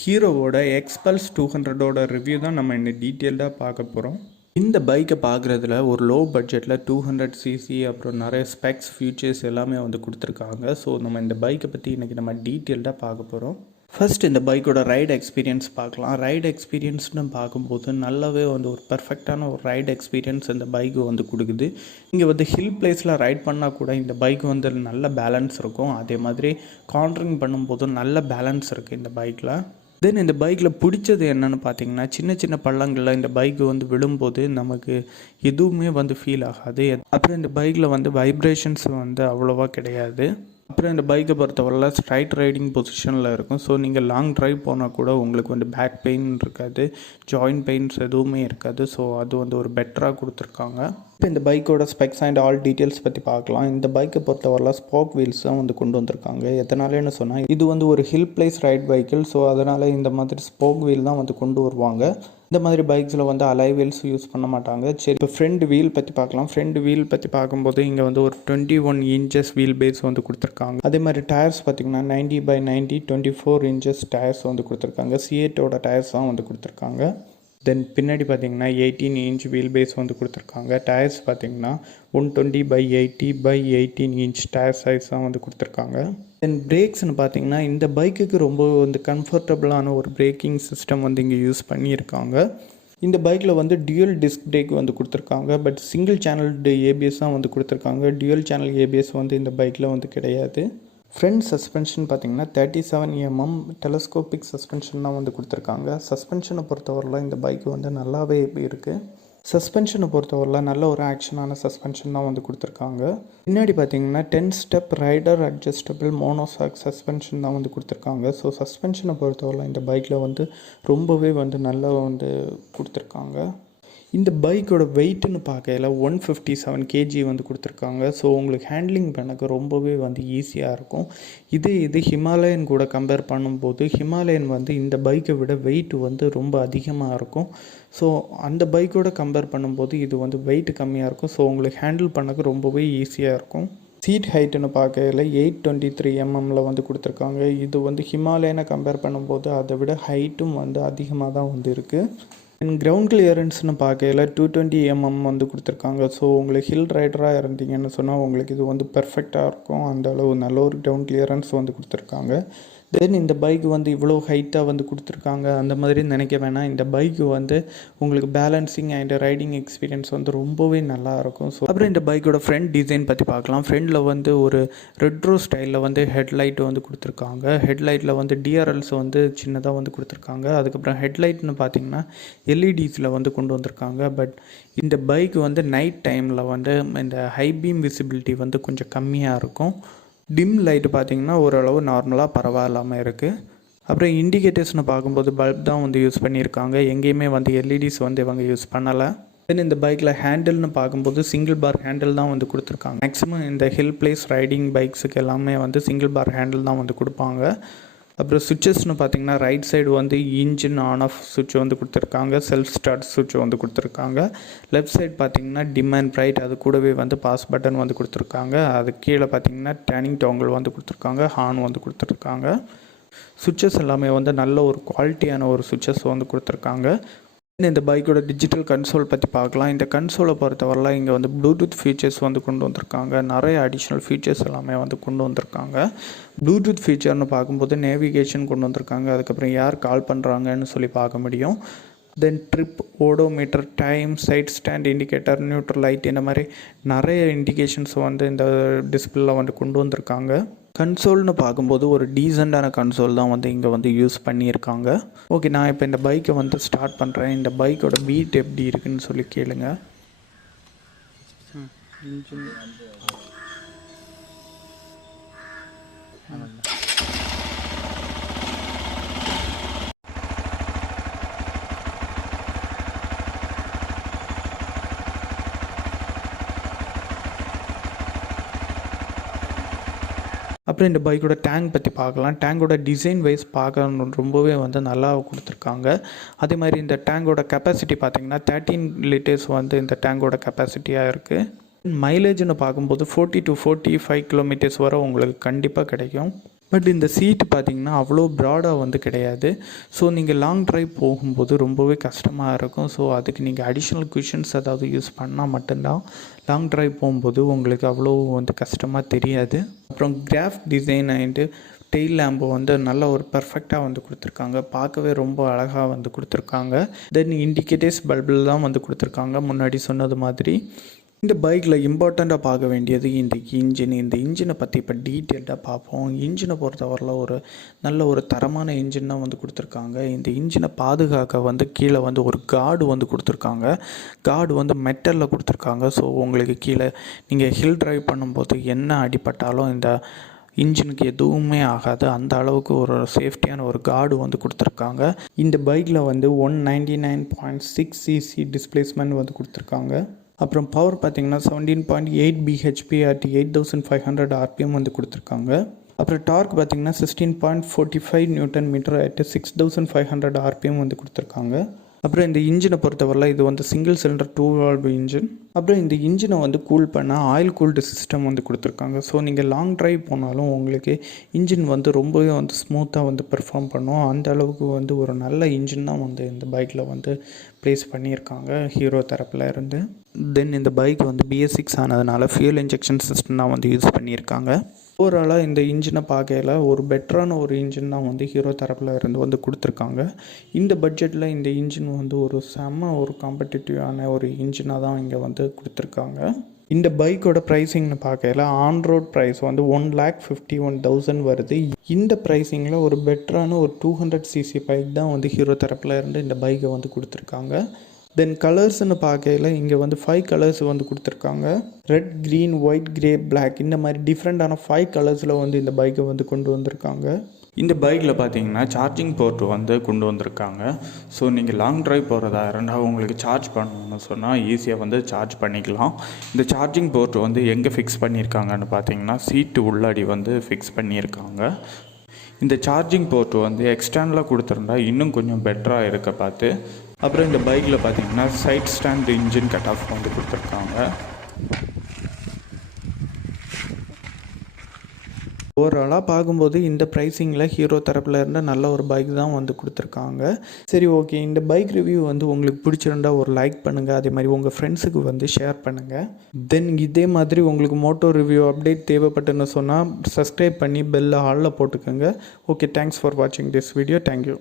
ஹீரோவோட XPulse 200ஓட review தான் நம்ம இன்னும் டீட்டெயில்டாக பார்க்க போகிறோம். இந்த பைக்கை பார்க்குறதுல ஒரு லோ பட்ஜெட்டில் 200cc அப்புறம் நிறைய ஸ்பெக்ஸ் ஃபியூச்சர்ஸ் எல்லாமே வந்து கொடுத்துருக்காங்க. ஸோ நம்ம இந்த பைக்கை பற்றி இன்றைக்கி நம்ம டீட்டெயில்டாக பார்க்க போகிறோம். ஃபர்ஸ்ட் இந்த பைக்கோட ரைடு எக்ஸ்பீரியன்ஸ் பார்க்கலாம். ரைடு எக்ஸ்பீரியன்ஸ்னு பார்க்கும்போது நல்லாவே வந்து ஒரு பெர்ஃபெக்டான ஒரு ரைடு எக்ஸ்பீரியன்ஸ் இந்த பைக்கு வந்து கொடுக்குது. இங்கே வந்து ஹில் பிளேஸில் ரைட் பண்ணால் கூட இந்த பைக் வந்து நல்ல பேலன்ஸ் இருக்கும். அதே மாதிரி கார்னரிங் பண்ணும்போதும் நல்ல பேலன்ஸ் இருக்குது இந்த பைக்கில். தென் இந்த பைக்கில் பிடிச்சது என்னென்னு பார்த்தீங்கன்னா, சின்ன சின்ன பள்ளங்களில் இந்த பைக்கு வந்து விழும்போது நமக்கு எதுவுமே வந்து ஃபீல் ஆகாது. அப்புறம் இந்த பைக்கில் வந்து வைப்ரேஷன்ஸ் வந்து அவ்வளோவா கிடையாது. அப்புறம் இந்த பைக்கை பொறுத்தவரை ஸ்ட்ரைட் ரைடிங் பொசிஷனில் இருக்கும். ஸோ நீங்கள் லாங் ட்ரைவ் போனால் கூட உங்களுக்கு வந்து பேக் பெயின் இருக்காது, ஜாயின்ட் பெயின்ஸ் எதுவுமே இருக்காது. ஸோ அது வந்து ஒரு பெட்டராக கொடுத்துருக்காங்க. இப்போ இந்த பைக்கோட ஸ்பெக்ஸ் அண்ட் ஆல் டீட்டெயில்ஸ் பற்றி பார்க்கலாம். இந்த பைக்கை பொறுத்தவரை ஸ்போக் வீல்ஸ் தான் வந்து கொண்டு வந்திருக்காங்க. எதனாலன்னு சொன்னால், இது வந்து ஒரு ஹில் பிளேஸ் ரைட் பைக்கிள். ஸோ அதனால் இந்த மாதிரி ஸ்போக் வீல் தான் வந்து கொண்டு வருவாங்க. இந்த மாதிரி பைக்ஸில் வந்து அலாய் வீல்ஸ் யூஸ் பண்ண மாட்டாங்க. சரி, இப்போ ஃப்ரண்ட் வீல் பற்றி பார்க்கலாம். ஃப்ரண்ட் வீல் பற்றி பார்க்கும்போது இங்கே வந்து ஒரு 21 இன்ச்சஸ் வீல் பேஸ் வந்து கொடுத்துருக்காங்க. அதே மாதிரி டயர்ஸ் பார்த்திங்கன்னா 90/90 24 இன்ச்சஸ் டயர்ஸ் வந்து கொடுத்துருக்காங்க. C8ஓட டயர்ஸ் தான் வந்து கொடுத்துருக்காங்க. தென் பின்னாடி பார்த்தீங்கன்னா 18 இன்ச் வீல் பேஸ் வந்து கொடுத்துருக்காங்க. டயர்ஸ் பார்த்தீங்கன்னா 120/80/18 இன்ச் டயர் சைஸ் தான் வந்து கொடுத்துருக்காங்க. தென் பிரேக்ஸ்னு பார்த்தீங்கன்னா, இந்த பைக்குக்கு ரொம்ப வந்து கம்ஃபர்டபுளான ஒரு பிரேக்கிங் சிஸ்டம் வந்து இங்கே யூஸ் பண்ணியிருக்காங்க. இந்த பைக்கில் வந்து டியூயல் டிஸ்க் பிரேக் வந்து கொடுத்துருக்காங்க. பட் சிங்கிள் சேனல் ஏபிஎஸ் தான் வந்து கொடுத்துருக்காங்க. டியூயல் சேனல் ஏபிஎஸ் வந்து இந்த பைக்கில் வந்து கிடையாது. ஃப்ரண்ட் சஸ்பென்ஷன் பார்த்திங்கன்னா 37mm telescopic சஸ்பென்ஷன் தான் வந்து கொடுத்துருக்காங்க. சஸ்பென்ஷனை பொறுத்தவரையில் இந்த பைக்கு வந்து நல்லாவே இருக்குது. சஸ்பென்ஷனை பொறுத்தவரையில் நல்ல ஒரு ஆக்ஷனான சஸ்பென்ஷன் தான் வந்து கொடுத்துருக்காங்க. பின்னாடி பார்த்திங்கன்னா 10 step rider adjustable monoshock suspension தான் வந்து கொடுத்துருக்காங்க. ஸோ சஸ்பென்ஷனை பொறுத்தவரையில் இந்த பைக்கில் வந்து ரொம்பவே வந்து நல்லா வந்து கொடுத்துருக்காங்க. இந்த பைக்கோட வெயிட்னு பார்க்கையில் 157 kg வந்து கொடுத்துருக்காங்க. ஸோ உங்களுக்கு ஹேண்ட்லிங் பண்ணக்கு ரொம்பவே வந்து ஈஸியாக இருக்கும். இது ஹிமாலயன் கூட கம்பேர் பண்ணும்போது ஹிமாலயன் வந்து இந்த பைக்கை விட வெயிட் வந்து ரொம்ப அதிகமாக இருக்கும். ஸோ அந்த பைக்கோட கம்பேர் பண்ணும்போது இது வந்து வெயிட் கம்மியாக இருக்கும். ஸோ உங்களுக்கு ஹேண்டில் பண்ணக்கு ரொம்பவே ஈஸியாக இருக்கும். சீட் ஹைட்டுன்னு பார்க்கையில் 823mm வந்து கொடுத்துருக்காங்க. இது வந்து ஹிமாலயனை கம்பேர் பண்ணும்போது அதை விட ஹைட்டும் வந்து அதிகமாக தான் வந்து இருக்குது. கிரவுண்ட் கிளியரன்ஸ்னு பார்க்கையில் 220mm வந்து கொடுத்துருக்காங்க. ஸோ உங்களுக்கு ஹில் ரைடராக இருந்தீங்கன்னு சொன்னால் உங்களுக்கு இது வந்து பெர்ஃபெக்டாக இருக்கும். அந்த அளவு நல்ல ஒரு கிரவுண்ட் கிளியரன்ஸ் வந்து கொடுத்துருக்காங்க. தென் இந்த பைக் வந்து இவ்வளோ ஹைட்டாக வந்து கொடுத்துருக்காங்க அந்த மாதிரி நினைக்க வேணாம். இந்த பைக்கு வந்து உங்களுக்கு பேலன்சிங் அண்ட் ரைடிங் எக்ஸ்பீரியன்ஸ் வந்து ரொம்பவே நல்லாயிருக்கும். ஸோ அப்புறம் இந்த பைக்கோட ஃப்ரண்ட் டிசைன் பற்றி பார்க்கலாம். ஃப்ரண்டில் வந்து ஒரு ரெட்ரோ ஸ்டைலில் வந்து ஹெட்லைட் வந்து கொடுத்துருக்காங்க. ஹெட்லைட்டில் வந்து டிஆர்எல்ஸ் வந்து சின்னதாக வந்து கொடுத்துருக்காங்க. அதுக்கப்புறம் ஹெட்லைட்னு பார்த்தீங்கன்னா எல்இடிஸில் வந்து கொண்டு வந்திருக்காங்க. பட் இந்த பைக் வந்து நைட் டைமில் வந்து இந்த ஹை பீம் விசிபிலிட்டி வந்து கொஞ்சம் கம்மியாக இருக்கும். டிம் லைட்டு பார்த்திங்கன்னா ஓரளவு நார்மலாக பரவாயில்லாமல் இருக்குது. அப்புறம் இண்டிகேட்டர்ஸ்னு பார்க்கும்போது பல்ப் தான் வந்து யூஸ் பண்ணியிருக்காங்க. எங்கேயுமே வந்து எல்இடிஸ் வந்து இவங்க யூஸ் பண்ணலை. தென் இந்த பைக்கில் ஹேண்டில்னு பார்க்கும்போது சிங்கிள் பார் ஹேண்டில் தான் வந்து கொடுத்துருக்காங்க. மேக்ஸிமம் இந்த ஹில் பிளேஸ் ரைடிங் பைக்ஸுக்கு எல்லாமே வந்து சிங்கிள் பார் ஹேண்டில் தான் வந்து கொடுப்பாங்க. அப்புறம் சுவிட்சஸ்னு பார்த்திங்கன்னா ரைட் சைடு வந்து இன்ஜின் ஆன் ஆஃப் சுவிட்ச் வந்து கொடுத்துருக்காங்க. செல்ஃப் ஸ்டார்ட் சுவிட்ச் வந்து கொடுத்துருக்காங்க. லெஃப்ட் சைடு பார்த்திங்கன்னா டிம் அண்ட் பிரைட், அது கூடவே வந்து பாஸ் பட்டன் வந்து கொடுத்துருக்காங்க. அது கீழே பார்த்திங்கன்னா டர்னிங் டோங்கல் வந்து கொடுத்துருக்காங்க. ஹார்ன் வந்து கொடுத்துருக்காங்க. சுவிட்சஸ் எல்லாமே வந்து நல்ல ஒரு குவாலிட்டியான ஒரு சுவிட்சஸ் வந்து கொடுத்துருக்காங்க. இந்த பைக்கோட டிஜிட்டல் கன்சோல் பற்றி பார்க்கலாம். இந்த கன்சோலை பொறுத்தவரையில் இங்கே வந்து ப்ளூடூத் ஃபீச்சர்ஸ் வந்து கொண்டு வந்திருக்காங்க. நிறைய அடிஷ்னல் ஃபீச்சர்ஸ் எல்லாமே வந்து கொண்டு வந்திருக்காங்க. ப்ளூடூத் ஃபீச்சர்னு பார்க்கும்போது நேவிகேஷன் கொண்டு வந்திருக்காங்க. அதுக்கப்புறம் யார் கால் பண்ணுறாங்கன்னு சொல்லி பார்க்க முடியும். Then trip, odometer, time, side stand indicator, neutral light, இந்த மாதிரி நிறைய இண்டிகேஷன்ஸ் வந்து இந்த டிஸ்பிளேல வந்து கொண்டு வந்திருக்காங்க. கன்சோல்னு பார்க்கும்போது ஒரு டீசெண்டான கன்சோல் தான் வந்து இங்கே வந்து யூஸ் பண்ணியிருக்காங்க. ஓகே, நான் இப்போ இந்த பைக்கை வந்து ஸ்டார்ட் பண்ணுறேன். இந்த பைக்கோட பீட் எப்படி இருக்குன்னு சொல்லி கேளுங்க. அப்புறம் இந்த பைக்கோட டேங்க் பற்றி பார்க்கலாம். டேங்கோட டிசைன் வைஸ் பார்க்க ரொம்பவே வந்து நல்லா கொடுத்துருக்காங்க. அதே மாதிரி இந்த டேங்கோட கெப்பாசிட்டி பார்த்திங்கன்னா 13 லிட்டர்ஸ் வந்து இந்த டேங்கோட கெப்பாசிட்டியாக இருக்குது. மைலேஜ்னு பார்க்கும்போது 40 to 45 கிலோமீட்டர்ஸ் வரை உங்களுக்கு கண்டிப்பாக கிடைக்கும். பட் இந்த சீட்டு பார்த்திங்கன்னா அவ்வளோ ப்ராடாக வந்து கிடையாது. ஸோ நீங்கள் லாங் ட்ரைவ் போகும்போது ரொம்பவே கஷ்டமாக இருக்கும். ஸோ அதுக்கு நீங்கள் அடிஷ்னல் குஷன்ஸ் ஏதாவது யூஸ் பண்ணால் மட்டும்தான் லாங் ட்ரைவ் போகும்போது உங்களுக்கு அவ்வளோ வந்து கஷ்டமாக தெரியாது. அப்புறம் graph design and tail lamp வந்து நல்ல ஒரு பர்ஃபெக்டாக வந்து கொடுத்துருக்காங்க. பார்க்கவே ரொம்ப அழகாக வந்து கொடுத்துருக்காங்க. தென் இண்டிகேட்டர்ஸ் பல்பில் தான் வந்து கொடுத்துருக்காங்க முன்னாடி சொன்னது மாதிரி. இந்த பைக்கில் இம்பார்ட்டண்ட்டாக பார்க்க வேண்டியது இந்த இன்ஜினை பற்றி இப்போ டீட்டெயில்டாக பார்ப்போம். இன்ஜினை பொறுத்தவரையில் ஒரு நல்ல ஒரு தரமான இன்ஜின் தான் வந்து கொடுத்துருக்காங்க. இந்த இன்ஜினை பாதுகாக்க வந்து கீழே வந்து ஒரு கார்டு வந்து கொடுத்துருக்காங்க. கார்டு வந்து மெட்டலில் கொடுத்துருக்காங்க. ஸோ உங்களுக்கு கீழே நீங்கள் ஹில் ட்ரைவ் பண்ணும்போது என்ன அடிபட்டாலும் இந்த இன்ஜினுக்கு எதுவுமே ஆகாது. அந்த அளவுக்கு ஒரு சேஃப்டியான ஒரு கார்டு வந்து கொடுத்துருக்காங்க. இந்த பைக்கில் வந்து 199.6 cc டிஸ்பிளேஸ்மெண்ட் வந்து கொடுத்துருக்காங்க. அப்புறம் பவர் பார்த்திங்கன்னா 17.8 bhp at 8500 rpm வந்து கொடுத்துருக்காங்க. அப்புறம் டார்க் பார்த்திங்கன்னா 16.45 Nm at 6500 rpm வந்து கொடுத்துருக்காங்க. அப்புறம் இந்த இன்ஜினை பொறுத்தவரையில் இது வந்து சிங்கிள் சிலிண்டர் 2 valve இன்ஜின். அப்புறம் இந்த இன்ஜினை வந்து கூல் பண்ண ஆயில் கூல்டு சிஸ்டம் வந்து கொடுத்துருக்காங்க. ஸோ நீங்கள் லாங் ட்ரைவ் போனாலும் உங்களுக்கு இன்ஜின் வந்து ரொம்பவே வந்து ஸ்மூத்தாக வந்து பெர்ஃபார்ம் பண்ணும். அந்த அளவுக்கு வந்து ஒரு நல்ல இன்ஜின் தான் வந்து இந்த பைக்கில் வந்து ப்ளேஸ் பண்ணியிருக்காங்க ஹீரோ தரப்பில் இருந்து. தென் இந்த பைக் வந்து BS6 ஆனதுனால ஃபியூல் இன்ஜெக்ஷன் சிஸ்டம் தான் வந்து யூஸ் பண்ணியிருக்காங்க. ஓவராலாக இந்த இன்ஜினை பார்க்கையில் ஒரு பெட்டரான ஒரு இன்ஜின் தான் வந்து ஹீரோ தரப்பில் இருந்து வந்து கொடுத்துருக்காங்க. இந்த பட்ஜெட்டில் இந்த இன்ஜின் வந்து ஒரு செம்ம ஒரு காம்படிட்டிவான ஒரு இன்ஜினாக தான் இங்கே வந்து கொடுத்துருக்காங்க. இந்த பைக்கோட ப்ரைஸிங்னு பார்க்கையில் ஆன் ரோட் ப்ரைஸ் வந்து 1,51,000 வருது. இந்த ப்ரைஸிங்கில் ஒரு பெட்டரான ஒரு 200 cc பைக் தான் வந்து ஹீரோ தரப்பில் இருந்து இந்த பைக்கை வந்து கொடுத்துருக்காங்க. தென் கலர்ஸ்னு பார்க்கையில் இங்கே வந்து 5 கலர்ஸ் வந்து கொடுத்துருக்காங்க. Red, green, white, grey, black இந்த மாதிரி டிஃப்ரெண்ட்டான 5 கலர்ஸில் வந்து இந்த பைக்கை வந்து கொண்டு வந்திருக்காங்க. இந்த பைக்கில் பார்த்தீங்கன்னா சார்ஜிங் போர்ட் வந்து கொண்டு வந்திருக்காங்க. ஸோ நீங்கள் லாங் ட்ரைவ் போகிறதா இருந்தால் உங்களுக்கு சார்ஜ் பண்ணணும்னு சொன்னால் ஈஸியாக வந்து சார்ஜ் பண்ணிக்கலாம். இந்த சார்ஜிங் போர்ட் வந்து எங்கே ஃபிக்ஸ் பண்ணியிருக்காங்கன்னு பார்த்தீங்கன்னா சீட்டு உள்ளாடி வந்து ஃபிக்ஸ் பண்ணியிருக்காங்க. இந்த சார்ஜிங் போர்ட் வந்து எக்ஸ்டர்னலாக கொடுத்துருந்தா இன்னும் கொஞ்சம் பெட்டராக இருக்க பார்த்து. அப்புறம் இந்த பைக்கில் பார்த்தீங்கன்னா side stand engine cut off வந்து கொடுத்துருக்காங்க. ஓவராலாக பார்க்கும்போது இந்த ப்ரைஸிங்கில் ஹீரோ தரப்பில் இருந்த நல்ல ஒரு பைக் தான் வந்து கொடுத்துருக்காங்க. சரி, ஓகே. இந்த பைக் ரிவ்யூ வந்து உங்களுக்கு பிடிச்சிருந்தா ஒரு லைக் பண்ணுங்கள். அதே மாதிரி உங்கள் ஃப்ரெண்ட்ஸுக்கு வந்து ஷேர் பண்ணுங்கள். தென் இதே மாதிரி உங்களுக்கு மோட்டோ ரிவ்யூ அப்டேட் தேவைப்பட்டுன்னு சொன்னால் சப்ஸ்கிரைப் பண்ணி பெல்ல ஆலில் போட்டுக்கோங்க. ஓகே, தேங்க்ஸ் ஃபார் வாட்சிங் திஸ் வீடியோ. தேங்க்யூ.